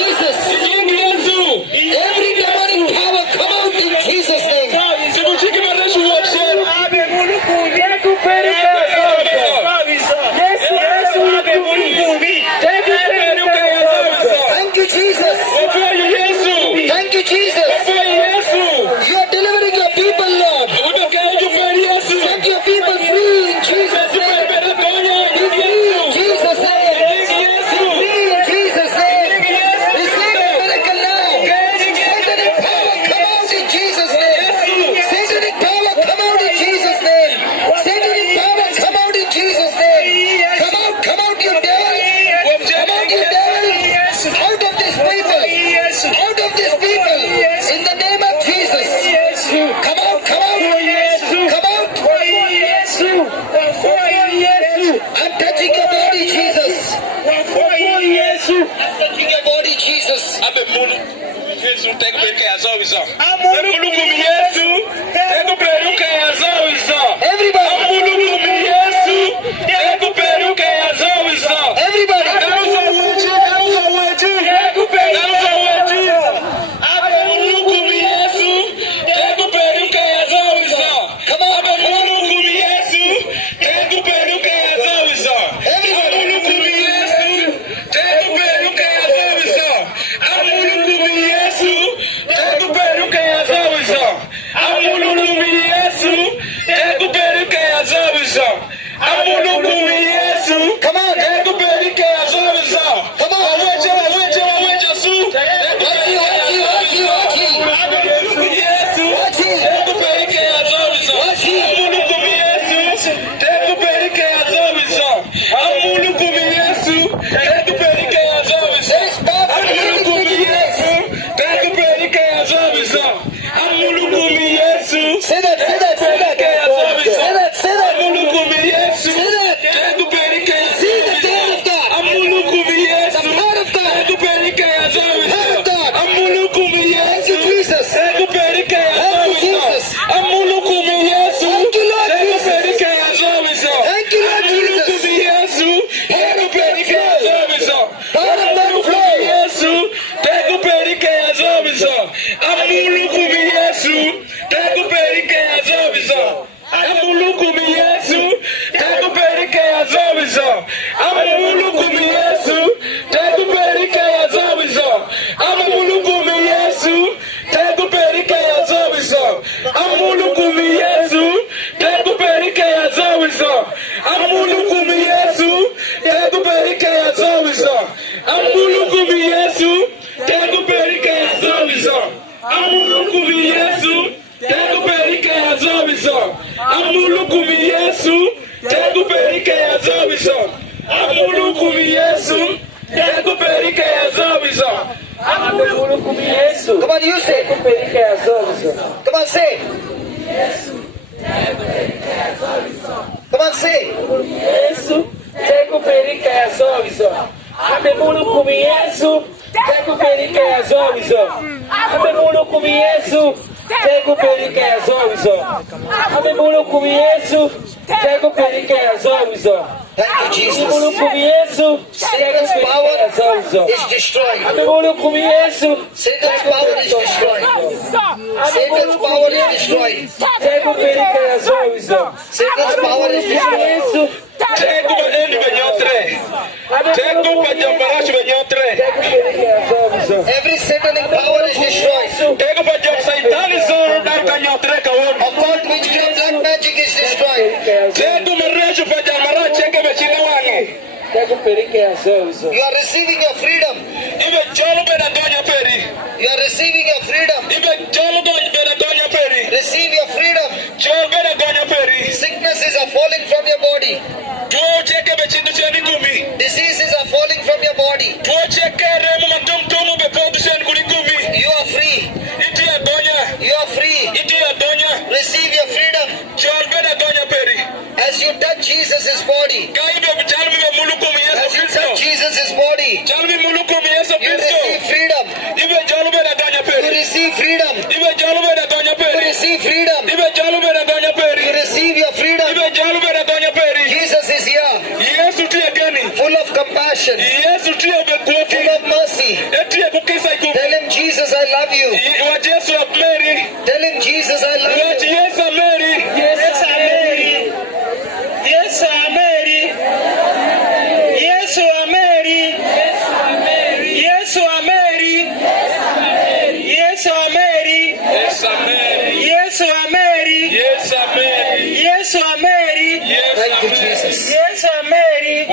Jesus. Every demonic power come out in Jesus' name. Thank you, Jesus. Thank you, Jesus. You are delivering your people, Lord. Set your people free in Jesus' name. Be free in Jesus' name. Be free in Jesus' name. Receive a miracle now. Satanic power come out in Jesus' name. Satanic power come out in Jesus' name. Satanic power come out in Jesus' name. Come out, you devil. Come out, you devil. Out of this people. Out of this people. In the name of Jesus. Come out, come out. Come out. I'm touching your body, Jesus. I'm touching your body, Jesus. Come on, you say. Come on, say. Come on, say. Thank you, Jesus. Satan's power is destroyed. Satan's power is destroyed. Satan's power is destroyed. Satan's power is destroyed. Every satanic power is destroyed. Occult witchcraft, black magic is destroyed. You are receiving your freedom. You are receiving your freedom. Receive your freedom. Sicknesses are falling from your body. Diseases are falling from your body. You are free. You are free. Receive your freedom. As you touch Jesus' body. As you touch Jesus' body. You receive freedom. You receive freedom. You receive freedom. You receive your freedom. Jesus is here. Full of compassion. Full of mercy. Thank you, Jesus. Yes, Mary.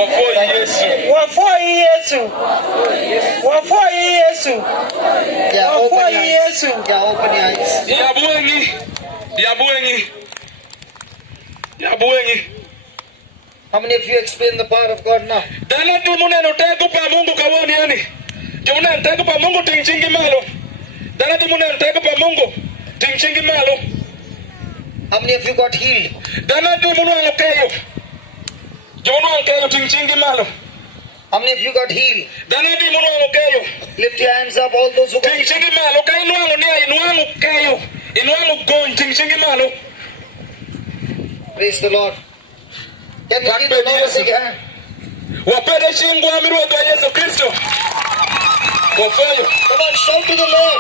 Wafoi Yesu. Yeah, open your eyes. Yeah, open your eyes. How many of you explain the power of God now? How many of you got healed? How many of you got healed? Lift your hands up, all those who got healed. Praise the Lord. Can we give the Lord a big hand? Come on, shout to the Lord.